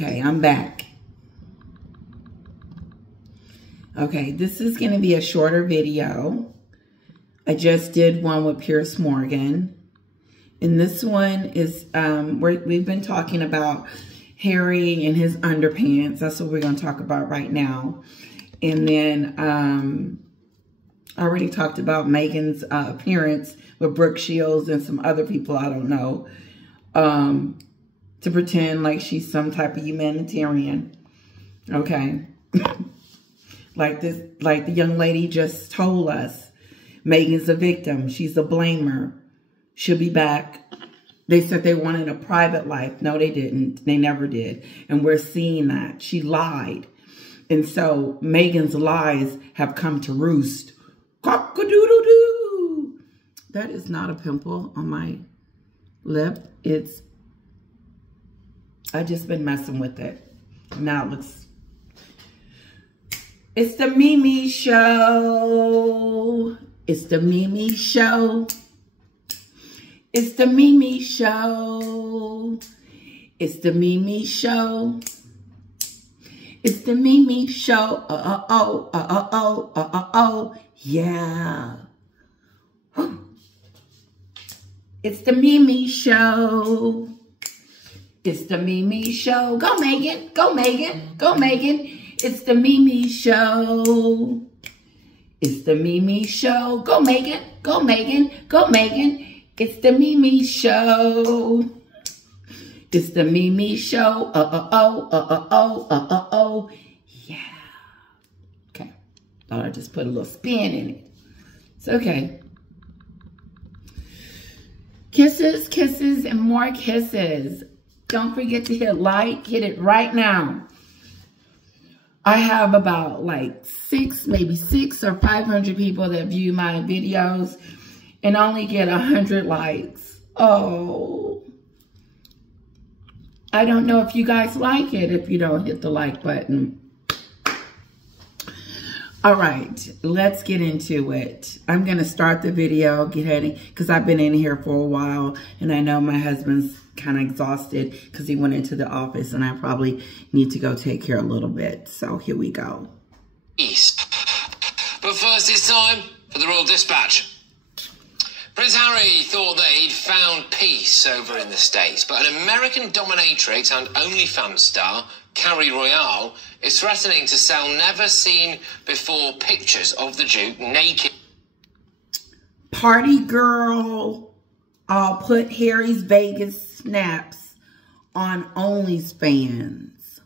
Okay, I'm back. Okay, this is going to be a shorter video. I just did one with Piers Morgan. And this one is, we've been talking about Harry and his underpants. That's what we're going to talk about right now. And then I already talked about Meghan's appearance with Brooke Shields and some other people I don't know. To pretend like she's some type of humanitarian. Okay. like the young lady just told us. Meghan's a victim. She's a blamer. She'll be back. They said they wanted a private life. No, they didn't. They never did. And we're seeing that. She lied. And so Meghan's lies have come to roost. Cock-a-doodle-doo. That is not a pimple on my lip. I just been messing with it. Now it looks... It's the Mimi Show. It's the Mimi Show. It's the Mimi Show. It's the Mimi Show. It's the Mimi Show. Yeah. It's the Mimi Show. It's the Mimi Show. Go Meghan. Go Meghan. Go Meghan. It's the Mimi Show. It's the Mimi Show. Go Meghan. Go Meghan. Go Meghan. It's the Mimi Show. It's the Mimi Show. Yeah. Okay. Thought I just put a little spin in it. It's okay. Kisses, kisses, and more kisses. Don't forget to hit like. Hit it right now. I have about like maybe 600 or 500 people that view my videos and only get 100 likes. Oh. I don't know if you guys like it if you don't hit the like button. All right, let's get into it. I'm going to start the video, get heading, because I've been in here for a while, and I know my husband's kind of exhausted because he went into the office, and I probably need to go take care a little bit. So here we go. East. But first it's time for the Royal Dispatch. Prince Harry thought that he'd found peace over in the States, but an American dominatrix and OnlyFans star, Carrie Royale, is threatening to sell never-seen-before pictures of the Duke naked. Party girl, I'll put Harry's Vegas snaps on OnlyFans.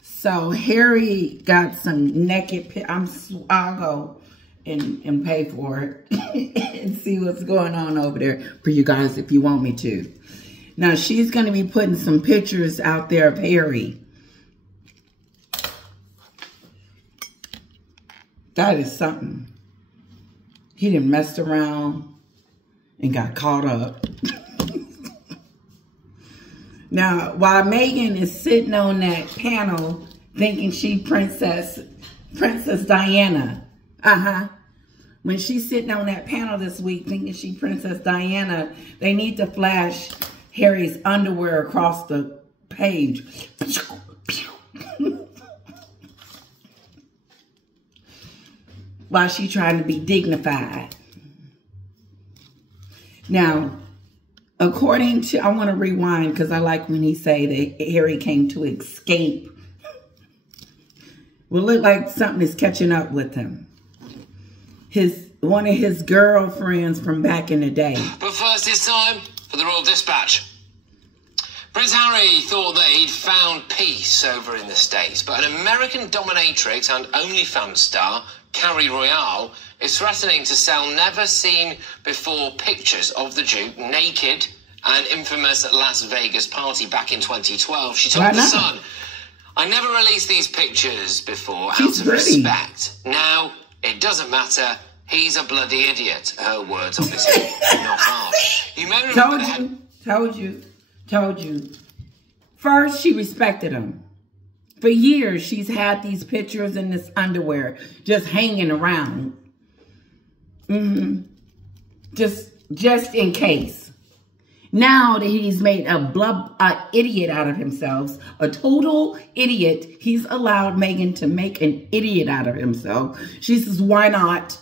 So Harry got some naked I'll go and pay for it and see what's going on over there for you guys if you want me to. Now, she's going to be putting some pictures out there of Harry. That is something. He done messed around and got caught up. Now, while Meghan is sitting on that panel thinking she Princess Diana. When she's sitting on that panel this week thinking she Princess Diana, they need to flash Harry's underwear across the page. While she's trying to be dignified. Now, according to, I want to rewind because I like when he say that Harry came to escape. Well, look like something is catching up with him. One of his girlfriends from back in the day. But first it's time for the Royal Dispatch. Prince Harry thought that he'd found peace over in the States, but an American dominatrix and OnlyFans star, Carrie Royale, is threatening to sell never-seen-before pictures of the Duke naked at an infamous Las Vegas party back in 2012. She told The Sun, "I never released these pictures before out of respect. Now, it doesn't matter. He's a bloody idiot." Her words, obviously, not ours. You may remember Told you. First, she respected him. For years, she's had these pictures in this underwear just hanging around. Just in case. Now that he's made a idiot out of himself, a total idiot, he's allowed Meghan to make an idiot out of himself. She says, why not?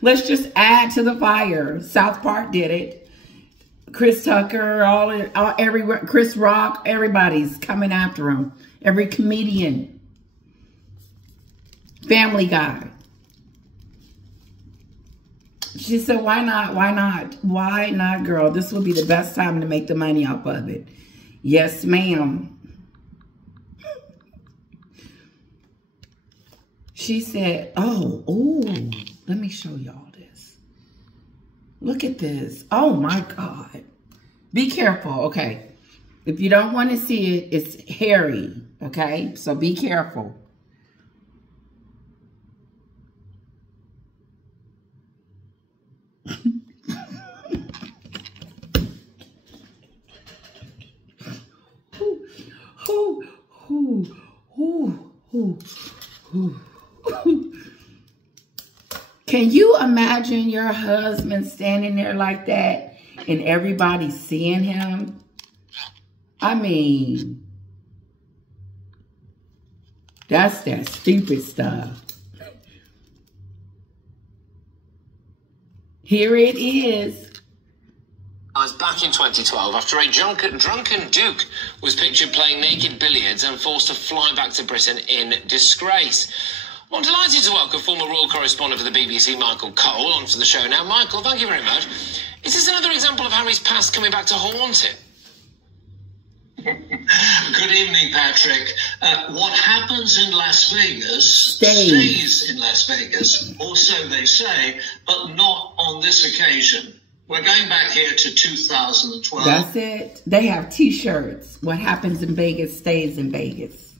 Let's just add to the fire. South Park did it. Chris Tucker, Chris Rock, everybody's coming after him. Every comedian. Family Guy. She said, why not? Why not? Why not, girl? This would be the best time to make the money off of it. Yes, ma'am. She said, oh, let me show y'all this. Look at this. Oh, my God. Be careful, okay? If you don't want to see it, it's hairy, okay? So be careful. Can you imagine your husband standing there like that and everybody seeing him? I mean, that's that stupid stuff. Here it is. I was back in 2012 after a drunken Duke was pictured playing naked billiards and forced to fly back to Britain in disgrace. Well, I'm delighted to welcome former royal correspondent for the BBC, Michael Cole, onto the show now. Michael, thank you very much. Is this another example of Harry's past coming back to haunt him? Good evening, Patrick. What happens in Las Vegas stays in Las Vegas, or so they say, but not on this occasion. We're going back here to 2012. That's it. They have T-shirts. What happens in Vegas stays in Vegas.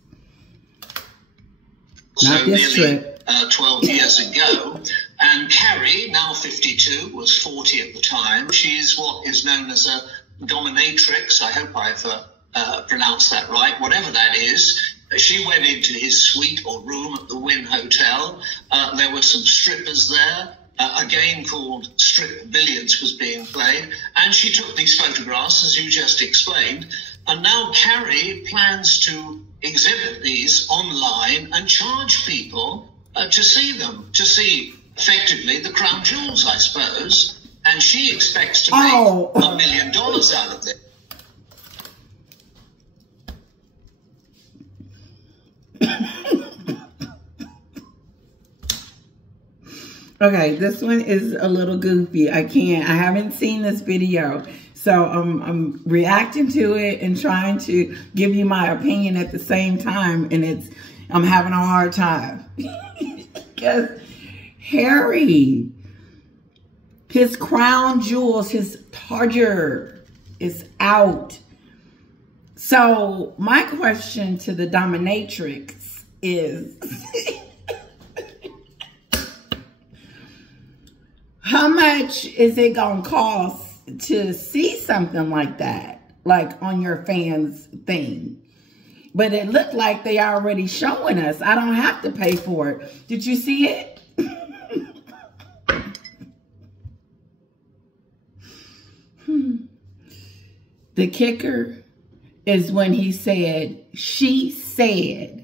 Not this trip. 12 years ago. And Carrie, now 52, was 40 at the time. She's what is known as a dominatrix. I hope I've pronounced that right. Whatever that is. She went into his suite or room at the Wynn Hotel. There were some strippers there. A game called Strip Billiards was being played, and she took these photographs, as you just explained, and now Carrie plans to exhibit these online and charge people to see them, to see, effectively, the crown jewels, I suppose, and she expects to make $1 million out of it. Okay, this one is a little goofy. I haven't seen this video. So I'm reacting to it and trying to give you my opinion at the same time. And I'm having a hard time. Because Harry, his crown jewels, his Target is out. So my question to the dominatrix is... how much is it going to cost to see something like that, like on your fans' thing? But it looked like they already showing us. I don't have to pay for it. Did you see it? The kicker is when he said, she said,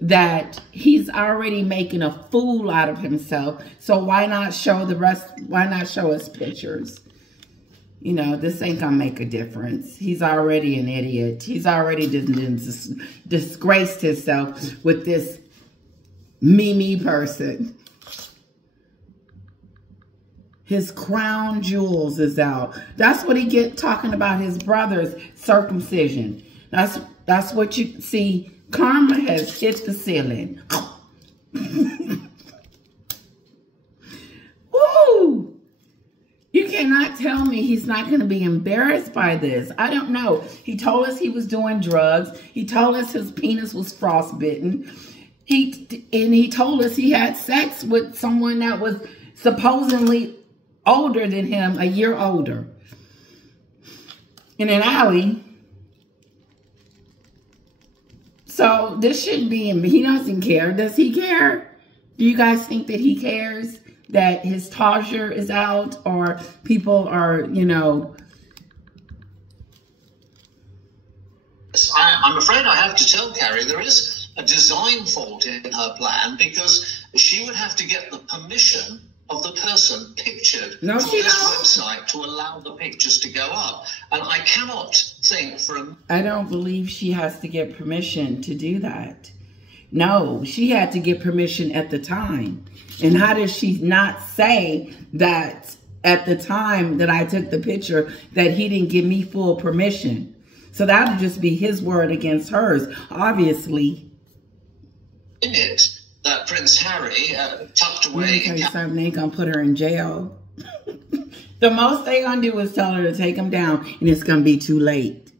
that he's already making a fool out of himself. So why not show the rest? Why not show us pictures? You know, this ain't gonna make a difference. He's already an idiot. He's already disgraced himself with this Mimi person. His crown jewels is out. That's what he get talking about his brother's circumcision. That's what you see. Karma has hit the ceiling. Woo! You cannot tell me he's not going to be embarrassed by this. I don't know. He told us he was doing drugs. He told us his penis was frostbitten. He told us he had sex with someone that was supposedly older than him, a year older, in an alley. So this shouldn't be him. He doesn't care. Does he care? Do you guys think that he cares? that his tonsure is out, or people are, you know... I'm afraid I have to tell Carrie there is a design fault in her plan, because she would have to get the permission of the person pictured for this website to allow the pictures to go up. And I cannot think for a... I don't believe she has to get permission to do that. No, she had to get permission at the time. And how does she not say that at the time that I took the picture that he didn't give me full permission? So that would just be his word against hers, obviously. In it, that Prince Harry tucked away... Let me tell you something, they ain't gonna put her in jail. The most they gonna do is tell her to take him down, and it's gonna be too late.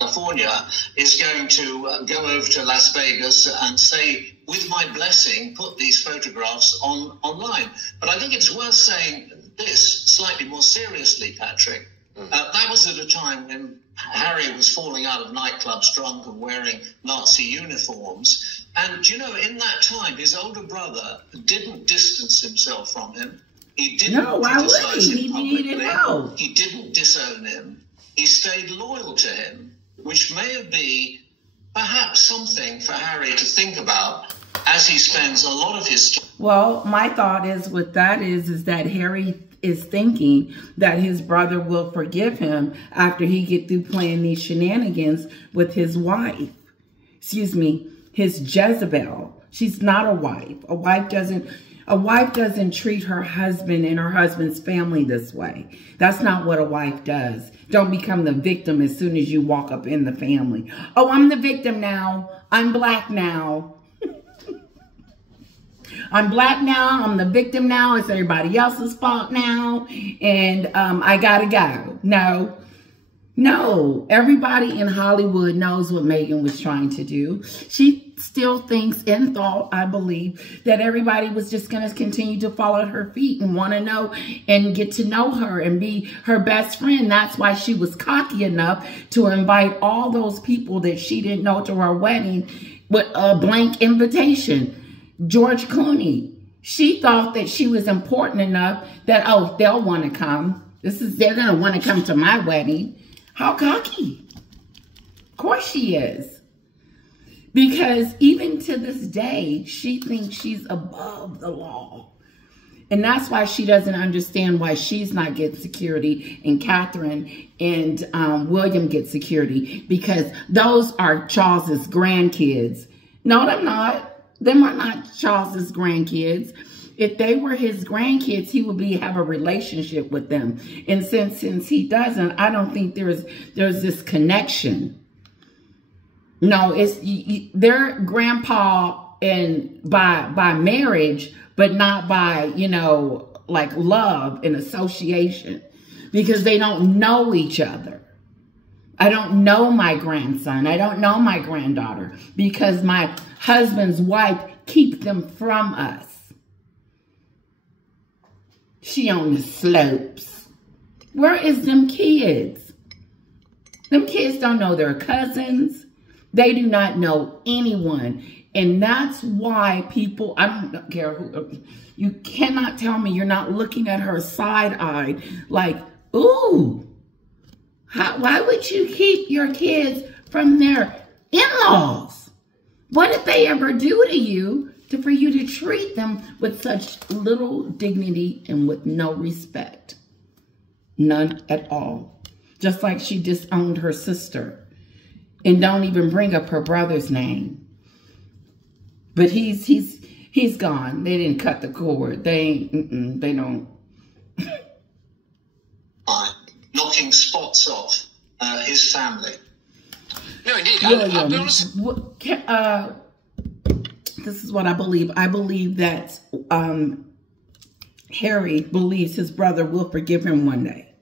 California is going to go over to Las Vegas and say, with my blessing, put these photographs online. But I think it's worth saying this slightly more seriously, Patrick. That was at a time when Harry was falling out of nightclubs drunk and wearing Nazi uniforms. And, you know, in that time, his older brother didn't distance himself from him. He didn't criticize him publicly. He didn't disown him. He stayed loyal to him, which may be perhaps something for Harry to think about as he spends a lot of his time. Well, my thought is what that is that Harry is thinking that his brother will forgive him after he get through playing these shenanigans with his wife. Excuse me, his Jezebel. She's not a wife. A wife doesn't treat her husband and her husband's family this way. That's not what a wife does. Don't become the victim as soon as you walk up in the family. Oh, I'm the victim now. I'm black now. I'm black now. I'm the victim now. It's everybody else's fault now. And I gotta go. No. Everybody in Hollywood knows what Meghan was trying to do. She still thinks and thought, I believe, that everybody was just going to continue to fall at her feet and want to know and get to know her and be her best friend. That's why she was cocky enough to invite all those people that she didn't know to her wedding with a blank invitation. George Clooney. She thought that she was important enough that, oh, they'll want to come. They're going to want to come to my wedding. How cocky. Of course she is. Because even to this day, she thinks she's above the law. And that's why she doesn't understand why she's not getting security and Catherine and William get security. Because those are Charles's grandkids. No, they're not. Them are not Charles's grandkids. If they were his grandkids, he would have a relationship with them. And since he doesn't, I don't think there's this connection. No, it's their grandpa and by marriage, but not by, you know, like love and association, because they don't know each other. I don't know my grandson. I don't know my granddaughter because my husband's wife keeps them from us. She on the slopes. Where is them kids? Them kids don't know their cousins. They do not know anyone. And that's why people, I don't care who, you cannot tell me you're not looking at her side-eyed like, ooh, why would you keep your kids from their in-laws? What did they ever do to you for you to treat them with such little dignity and with no respect? None at all. Just like she disowned her sister and don't even bring up her brother's name. But he's gone. They didn't cut the cord. They don't. Knocking spots off his family. No, indeed. William, I'll be honest. This is what I believe. I believe that Harry believes his brother will forgive him one day.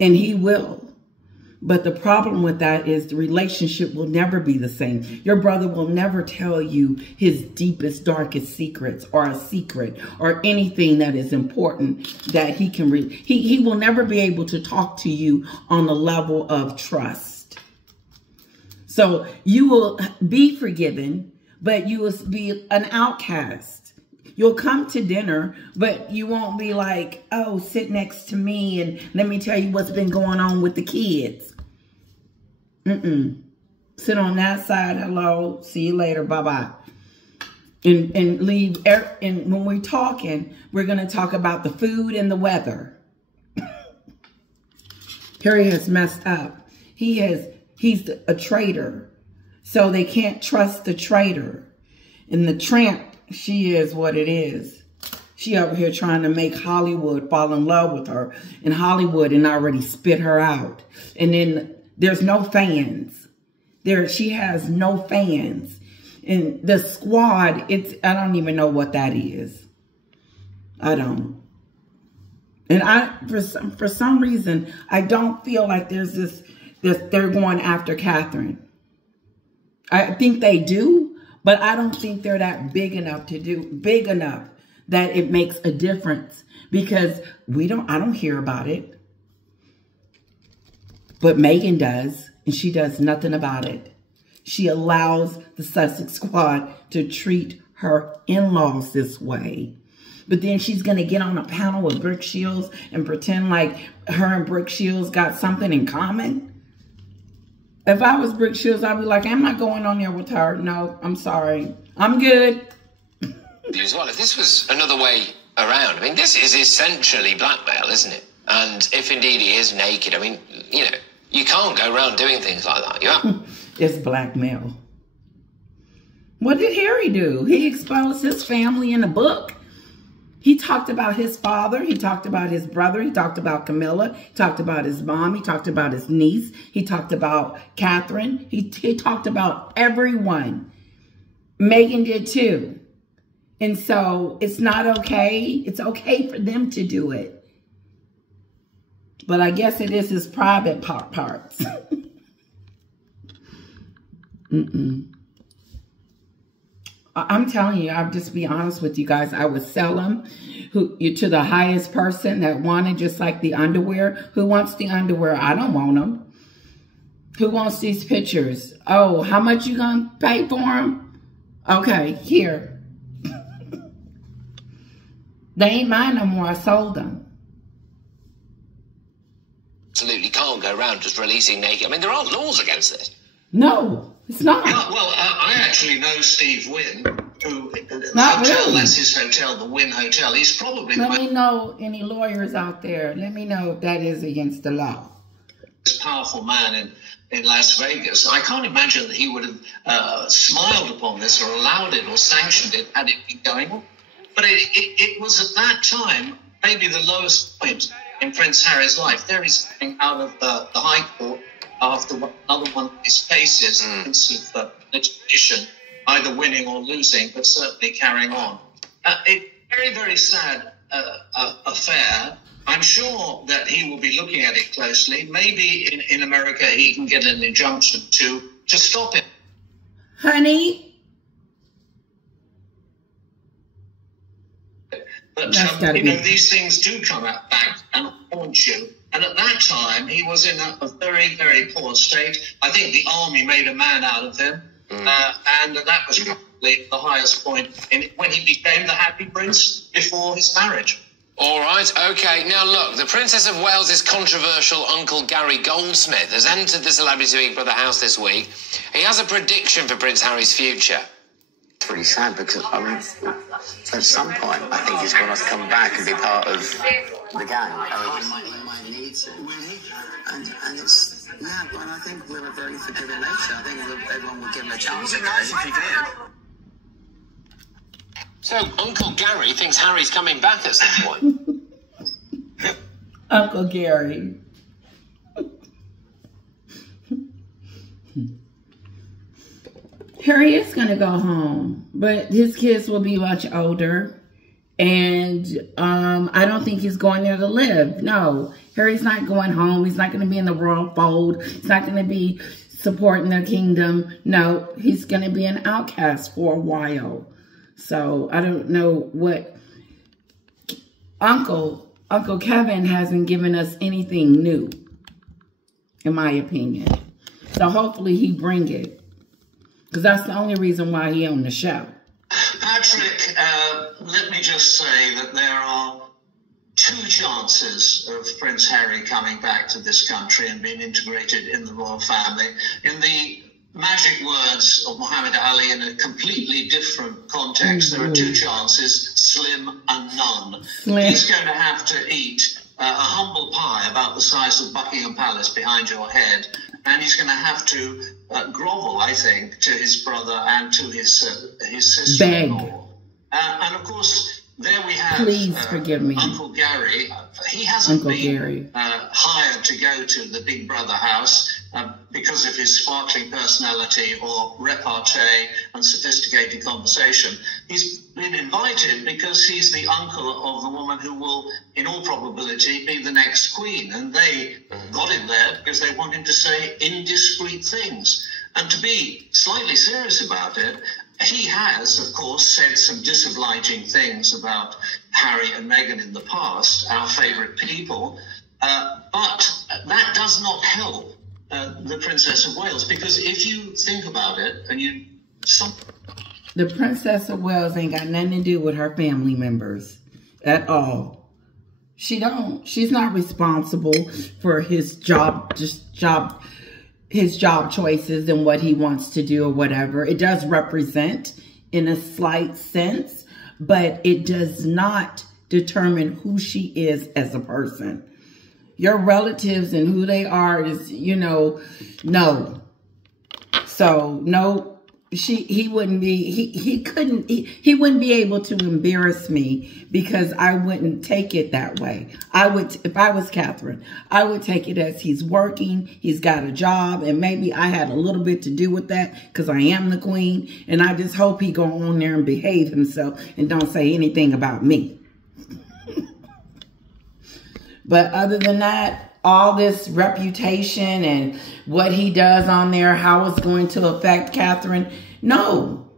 And he will. But the problem with that is the relationship will never be the same. Your brother will never tell you his deepest, darkest secrets or a secret or anything that is important that he can he will never be able to talk to you on the level of trust. So you will be forgiven, but you will be an outcast. You'll come to dinner, but you won't be like, oh, sit next to me and let me tell you what's been going on with the kids. Sit on that side, hello, see you later, bye-bye. And leave, and when we're talking, we're going to talk about the food and the weather. Harry has messed up. He's a traitor. So they can't trust the traitor. And the tramp, she is what it is. She over here trying to make Hollywood fall in love with her. And Hollywood and already spit her out. And then there's no fans. She has no fans. And the squad, I don't even know what that is. I don't. And for some reason, I don't feel like there's this they're going after Catherine. I think they do, but I don't think they're that big enough that it makes a difference, because I don't hear about it. But Meghan does, and she does nothing about it. She allows the Sussex squad to treat her in-laws this way. But then she's going to get on a panel with Brooke Shields and pretend like her and Brooke Shields got something in common. If I was Brooke Shields, I'd be like, I'm not going on there with her. No, I'm sorry. I'm good. As well, if this was another way around, I mean, this is essentially blackmail, isn't it? And if indeed he is naked, I mean, you know, you can't go around doing things like that. You have. It's blackmail. What did Harry do? He exposed his family in a book. He talked about his father. He talked about his brother. He talked about Camilla. He talked about his mom. He talked about his niece. He talked about Catherine. He talked about everyone. Meghan did too. And so it's not okay. It's okay for them to do it. But I guess it is his private parts. I'm telling you, I'll just be honest with you guys. I would sell them to the highest person that wanted, just like the underwear. Who wants the underwear? I don't want them. Who wants these pictures? Oh, how much you gonna pay for them? Okay, here. They ain't mine no more. I sold them. Absolutely can't go around just releasing naked. I mean, there aren't laws against this. No, it's not. Yeah, well, I actually know Steve Wynn, who not hotel, really. That's his hotel, the Wynn Hotel. He's probably Let me know any lawyers out there. Let me know if that is against the law. This powerful man in Las Vegas. I can't imagine that he would have smiled upon this or allowed it or sanctioned it had it been going on. But it was at that time maybe the lowest point in Prince Harry's life. There he's coming out of the High Court after another one of his cases, of litigation, either winning or losing, but certainly carrying on. It's a very, very sad affair. I'm sure that he will be looking at it closely. Maybe in America he can get an injunction to stop it. Honey? But, these things do come back and haunt you. And at that time, he was in a very, very poor state. I think the army made a man out of him. And that was probably the highest point when he became the Happy Prince before his marriage. All right, okay. Now, look, the Princess of Wales' controversial Uncle Gary Goldsmith has entered the Celebrity Big Brother house this week. He has a prediction for Prince Harry's future. It's really sad because, I mean, at some point, I think he's going to come back and be part of the gang. He might need to. And it's, yeah, but I think we're a very forgiving nation. I think everyone would give him a chance. It'd be nice if he did. So, Uncle Gary thinks Harry's coming back at some point. Uncle Gary. Harry is going to go home, but his kids will be much older. And I don't think he's going there to live. No, Harry's not going home. He's not going to be in the royal fold. He's not going to be supporting the kingdom. No, he's going to be an outcast for a while. So I don't know what Uncle Kevin hasn't given us anything new, in my opinion. So hopefully he bring it. Because that's the only reason why he on the show. Patrick, let me just say that there are 2 chances of Prince Harry coming back to this country and being integrated in the royal family. In the magic words of Muhammad Ali, in a completely different context, there are 2 chances, slim and none. Slim. He's going to have to eat a humble pie about the size of Buckingham Palace behind your head, and he's going to have to grovel, I think, to his brother and to his sister-in-law. And of course, there we have. Please forgive me, Uncle Gary. He hasn't been hired to go to the Big Brother house because of his sparkling personality or repartee and sophisticated conversation. He's been invited because he's the uncle of the woman who will, in all probability, be the next queen. And they got him there because they want him to say indiscreet things. And to be slightly serious about it, he has, of course, said some disobliging things about Harry and Meghan in the past, our favourite people, but that does not help the Princess of Wales, because if you think about it, and the Princess of Wales ain't got nothing to do with her family members at all. She's not responsible for his job choices and what he wants to do or whatever. It does represent in a slight sense, but it does not determine who she is as a person. Your relatives and who they are is, no. So, no. He wouldn't be able to embarrass me, because I wouldn't take it that way. If I was Catherine, I would take it as he's working, he's got a job, and maybe I had a little bit to do with that because I am the queen, and I just hope he go on there and behave himself and don't say anything about me. But other than that, all this reputation and what he does on there, how it's going to affect Catherine. No,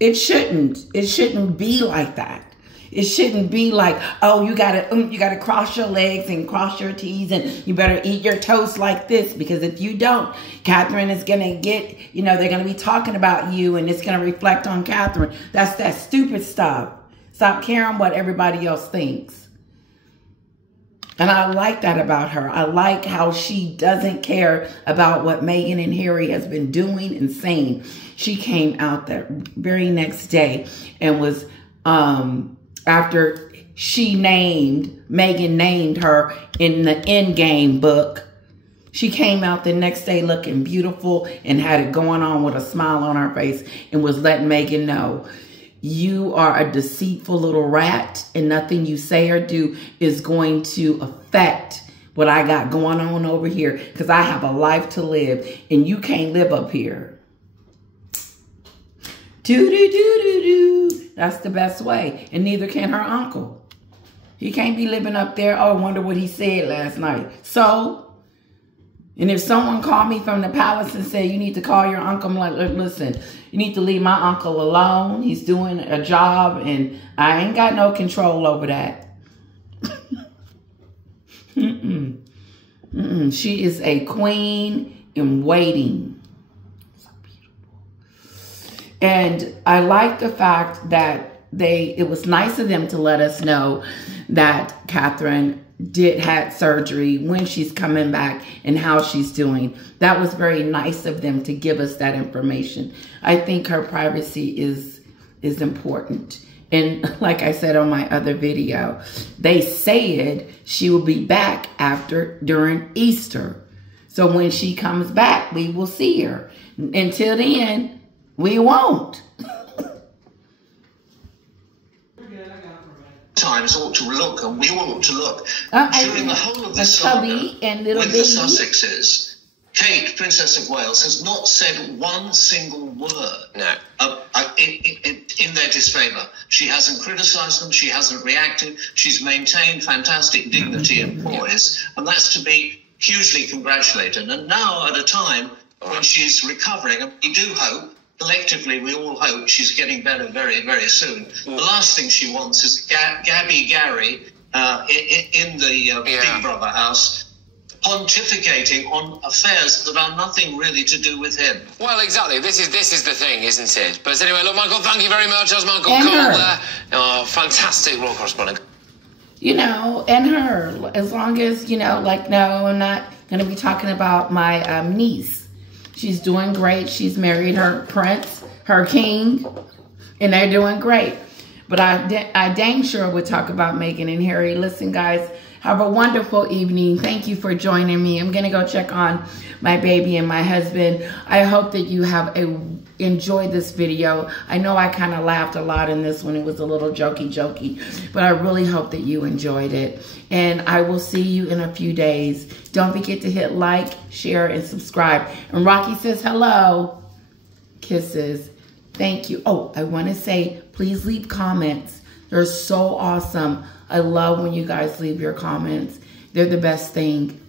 it shouldn't. It shouldn't be like that. It shouldn't be like, oh, you gotta cross your legs and cross your T's, and you better eat your toast like this, because if you don't, Catherine is gonna get, they're gonna be talking about you, and it's gonna reflect on Catherine. That's that stupid stuff. Stop caring what everybody else thinks. And I like that about her. I like how she doesn't care about what Meghan and Harry has been doing and saying. She came out that very next day and was, after Meghan named her in the Endgame book, she came out the next day looking beautiful and had it going on with a smile on her face and was letting Meghan know, you are a deceitful little rat, and nothing you say or do is going to affect what I got going on over here, because I have a life to live, and you can't live up here. Do-do-do-do-do. That's the best way, and neither can her uncle. He can't be living up there. Oh, I wonder what he said last night. So, and if someone called me from the palace and said, you need to call your uncle, I'm like, listen, you need to leave my uncle alone. He's doing a job, and I ain't got no control over that. She is a queen in waiting. So beautiful. And I like the fact that it was nice of them to let us know that Catherine had surgery, when she's coming back, and how she's doing. That was very nice of them to give us that information. I think her privacy is important. And like I said on my other video, they said she will be back during Easter. So when she comes back, we will see her. Until then, we won't. Times ought to look, and we all ought to look. During the whole of this saga with the Sussexes, Kate, Princess of Wales, has not said one single word in their disfavour. She hasn't criticised them. She hasn't reacted. She's maintained fantastic dignity and poise, and that's to be hugely congratulated. And now, at a time when she's recovering, and we do hope, collectively, we all hope she's getting better very, very soon. The last thing she wants is Gary in the Big Brother house pontificating on affairs that are nothing really to do with him. Well, exactly. This is the thing, isn't it? But anyway, look, Michael, thank you very much. That was Michael And Cole her. there. Oh, fantastic royal correspondent. You know, and her, as long as, you know, like, no, I'm not going to be talking about my niece. She's doing great. She's married her prince, her king, and they're doing great. But I dang sure would talk about Meghan and Harry. Listen, guys, have a wonderful evening. Thank you for joining me. I'm going to go check on my baby and my husband. I hope that you have enjoyed this video. I know I kind of laughed a lot in this one. It was a little jokey, but I really hope that you enjoyed it. And I will see you in a few days. Don't forget to hit like, share, and subscribe. And Rocky says hello. Kisses. Thank you. Oh, I want to say, please leave comments. They're so awesome. I love when you guys leave your comments. They're the best thing.